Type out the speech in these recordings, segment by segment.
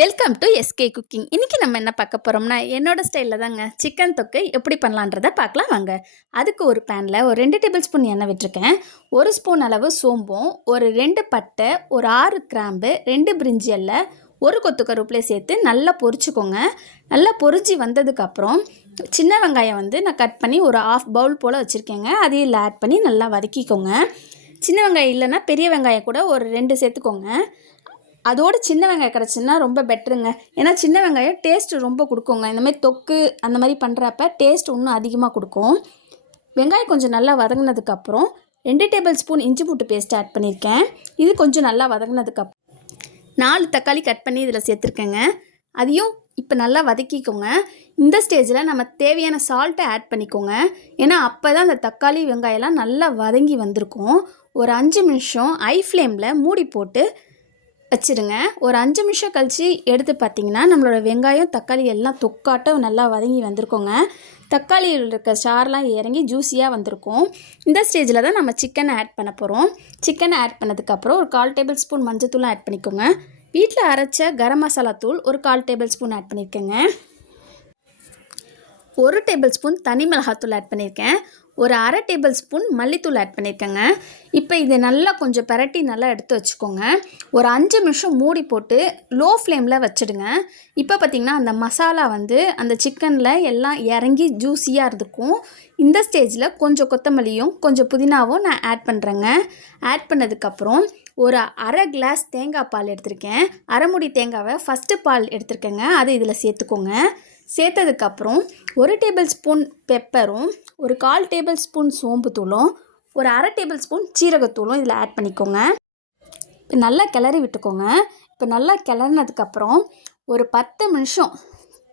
Welcome to SK cooking. இன்றைக்கி நம்ம என்ன பார்க்க போகிறோம்னா, என்னோடய ஸ்டைலில் தாங்க சிக்கன் தொக்கு எப்படி பண்ணலான்றதை பார்க்கலாம் வாங்க. அதுக்கு ஒரு பேனில் ஒரு 2 டேபிள் ஸ்பூன் எண்ணெய் விட்டுருக்கேன். 1 ஸ்பூன் அளவு சோம்பும், ஒரு 2 பட்டை, ஒரு 6 கிராம்பு, 2 பிரிஞ்சி இலை, ஒரு கொத்து கருவேப்பிலையை சேர்த்து நல்லா பொரிச்சுக்கோங்க. நல்லா பொரிஞ்சு வந்ததுக்கப்புறம் சின்ன வெங்காயம் நான் கட் பண்ணி ஒரு 1/2 பவுல் போல் வச்சுருக்கேங்க. அதையும் ஆட் பண்ணி நல்லா வதக்கிக்கோங்க. சின்ன வெங்காயம் இல்லைன்னா பெரிய வெங்காயம் கூட ஒரு 2 சேர்த்துக்கோங்க. அதோடு சின்ன வெங்காயம் கிடச்சின்னா ரொம்ப பெட்டருங்க. ஏன்னா சின்ன வெங்காயம் டேஸ்ட்டு ரொம்ப கொடுக்குங்க. இந்தமாதிரி தொக்கு அந்த மாதிரி பண்ணுறப்ப டேஸ்ட் இன்னும் அதிகமாக கொடுக்கும். வெங்காயம் கொஞ்சம் நல்லா வதங்கினதுக்கப்புறம் 2 டேபிள் ஸ்பூன் இஞ்சி பூண்டு பேஸ்ட் ஆட் பண்ணியிருக்கேன். இது கொஞ்சம் நல்லா வதங்கினதுக்கப்புறம் 4 தக்காளி கட் பண்ணி இதில் சேர்த்துருக்கேங்க. அதையும் இப்போ நல்லா வதக்கிக்கோங்க. இந்த ஸ்டேஜில் நம்ம தேவையான சால்ட்டை ஆட் பண்ணிக்கோங்க. ஏன்னா அப்போ தான் அந்த தக்காளி வெங்காயம்லாம் நல்லா வதங்கி வந்திருக்கும். ஒரு 5 நிமிஷம் ஹை ஃப்ளேமில் மூடி போட்டு வச்சுருங்க. ஒரு 5 நிமிஷம் கழித்து எடுத்து பார்த்திங்கன்னா நம்மளோட வெங்காயம் தக்காளி எல்லாம் தொக்காட்டம் நல்லா வதங்கி வந்திருக்கோங்க. தக்காளியில் இருக்க சாரெலாம் இறங்கி ஜூஸியாக வந்திருக்கும். இந்த ஸ்டேஜில் தான் நம்ம சிக்கனை ஆட் பண்ண போகிறோம். சிக்கனை ஆட் பண்ணதுக்கப்புறம் ஒரு 1/4 டேபிள் ஸ்பூன் மஞ்சத்தூளும் ஆட் பண்ணிக்கோங்க. வீட்டில் அரைச்ச கரம் மசாலா தூள் ஒரு 1/4 டேபிள் ஸ்பூன் ஆட் பண்ணியிருக்கேங்க. 1 டேபிள் ஸ்பூன் தனி மிளகாத்தூள் ஆட் பண்ணியிருக்கேன். ஒரு 1/2 டேபிள் ஸ்பூன் மல்லித்தூள் ஆட் பண்ணியிருக்கேங்க. இப்போ இதை நல்லா கொஞ்சம் பரட்டி நல்லா எடுத்து வச்சுக்கோங்க. ஒரு 5 நிமிஷம் மூடி போட்டு லோ ஃப்ளேமில் வச்சுடுங்க. இப்போ பார்த்திங்கன்னா அந்த மசாலா அந்த சிக்கனில் எல்லாம் இறங்கி ஜூஸியாக இருக்கும். இந்த ஸ்டேஜில் கொஞ்சம் கொத்தமல்லியும் கொஞ்சம் புதினாவும் நான் ஆட் பண்ணுறேங்க. ஆட் பண்ணதுக்கப்புறம் ஒரு 1/2 கிளாஸ் தேங்காய் பால் எடுத்திருக்கேன். அரை மூடி தேங்காவை ஃபஸ்ட்டு பால் எடுத்திருக்கேங்க. அதை இதில் சேர்த்துக்கோங்க. சேர்த்ததுக்கப்புறம் 1 டேபிள் ஸ்பூன் பெப்பரும், ஒரு 1/4 டேபிள் ஸ்பூன் சோம்பு தூளும், ஒரு 1/2 டேபிள் ஸ்பூன் சீரகத்தூளும் இதில் ஆட் பண்ணிக்கோங்க. இப்போ நல்லா கிளறி விட்டுக்கோங்க. இப்போ நல்லா கிளறினதுக்கப்புறம் ஒரு 10 நிமிஷம்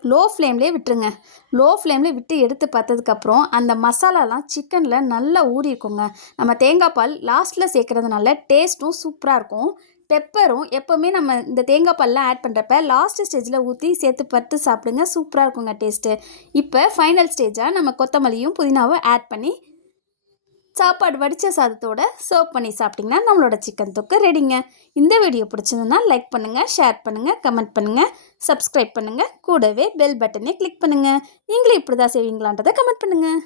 லோ ஃப்ளேம்லேயே விட்டுருங்க. லோ ஃப்ளேம்லேயே விட்டு எடுத்து பார்த்ததுக்கப்புறம் அந்த மசாலாலாம் சிக்கனில் நல்லா ஊறிக்குங்க. நம்ம தேங்காய் பால் லாஸ்ட்டில் சேர்க்குறதுனால டேஸ்ட்டும் சூப்பராக இருக்கும். பெப்பரும் எப்போவுமே நம்ம இந்த தேங்காய் பால்லாம் ஆட் பண்ணுறப்ப லாஸ்ட் ஸ்டேஜில் ஊற்றி சேர்த்து பட்டு சாப்பிடுங்க. சூப்பராக இருக்குங்க டேஸ்ட்டு. இப்போ ஃபைனல் ஸ்டேஜாக நம்ம கொத்தமல்லியும் புதினாவும் ஆட் பண்ணி சாப்பாடு வடித்த சாதத்தோடு சர்வ் பண்ணி சாப்பிட்டிங்கன்னா நம்மளோட சிக்கன் தொக்கு ரெடிங்க. இந்த வீடியோ பிடிச்சதுன்னா லைக் பண்ணுங்கள், ஷேர் பண்ணுங்கள், கமெண்ட் பண்ணுங்கள், சப்ஸ்கிரைப் பண்ணுங்கள். கூடவே பெல் பட்டனை கிளிக் பண்ணுங்கள். நீங்களும் இப்படி தான் செய்வீங்களான்றதை கமெண்ட் பண்ணுங்கள்.